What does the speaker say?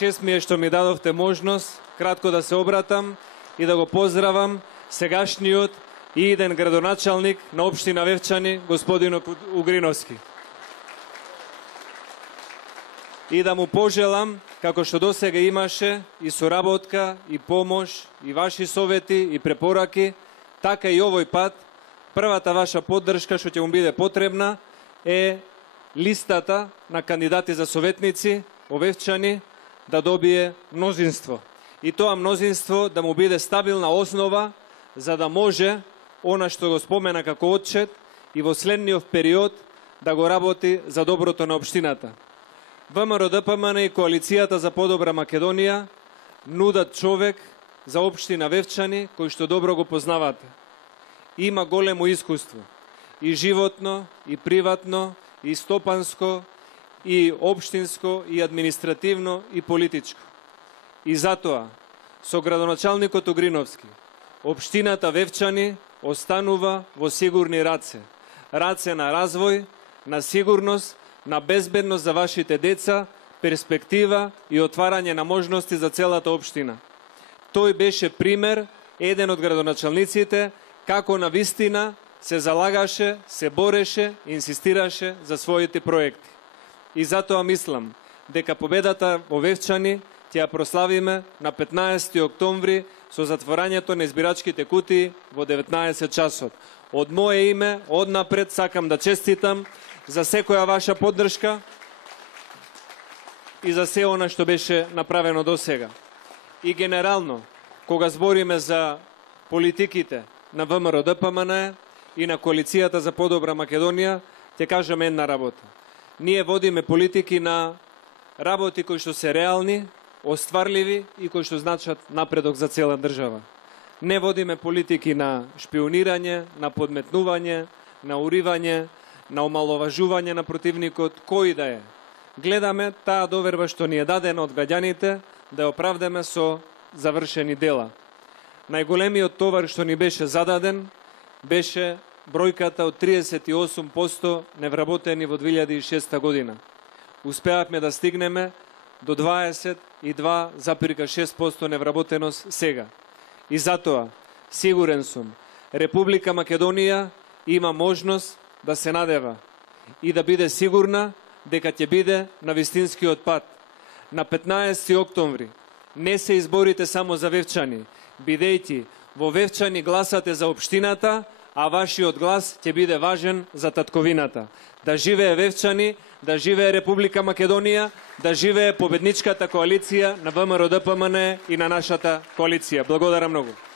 Чест ми е што ми дадовте можност кратко да се обратам и да го поздравам сегашниот и иден градоначалник на општина Вевчани, господин Угриновски. И да му пожелам, како што досега имаше и соработка, и помош, и ваши совети, и препораки, така и овој пат, првата ваша поддршка што ќе му биде потребна е листата на кандидати за советници во Вевчани да добие мнозинство. И тоа мнозинство да му биде стабилна основа за да може она што го спомена како отчет и во следниот период да го работи за доброто на општината. ВМРО-ДПМН и Коалицијата за подобра Македонија нудат човек за општина Вевчани кој што добро го познавате. Има големо искуство и животно, и приватно, и стопанско, и општинско, и административно, и политичко. И затоа, со градоначалникот Угриновски, општината Вевчани останува во сигурни раце. Раце на развој, на сигурност, на безбедност за вашите деца, перспектива и отварање на можности за целата општина. Тој беше пример, еден од градоначалниците, како на вистина се залагаше, се бореше, инсистираше за своите проекти. И затоа мислам дека победата во Вевчани ќе ја прославиме на 15 октомври со затворањето на избирачките кутии во 19 часот. Од мое име, однапред, сакам да честитам за секоја ваша поддршка и за се она што беше направено досега. И генерално, кога збориме за политиките на ВМРО-ДПМН и на Коалицијата за подобра Македонија, ќе кажеме една работа. Ние водиме политики на работи кои што се реални, остварливи и кои што значат напредок за цела држава. Не водиме политики на шпионирање, на подметнување, на уривање, на омаловажување на противникот, кој да е. Гледаме таа доверба што ни е дадена од граѓаните да ја оправдаме со завршени дела. Најголемиот товар што ни беше зададен беше бројката од 38% невработени во 2006 година. Успеавме да стигнеме до 22,6% невработеност сега. И затоа, сигурен сум, Република Македонија има можност да се надева и да биде сигурна дека ќе биде на вистинскиот пат. На 15 октомври не се изборите само за Вевчани, бидејќи во Вевчани гласате за општината, а вашиот глас ќе биде важен за татковината. Да живее Вевчани, да живее Република Македонија, да живее победничката коалиција на ВМРО-ДПМН и на нашата коалиција. Благодарам многу.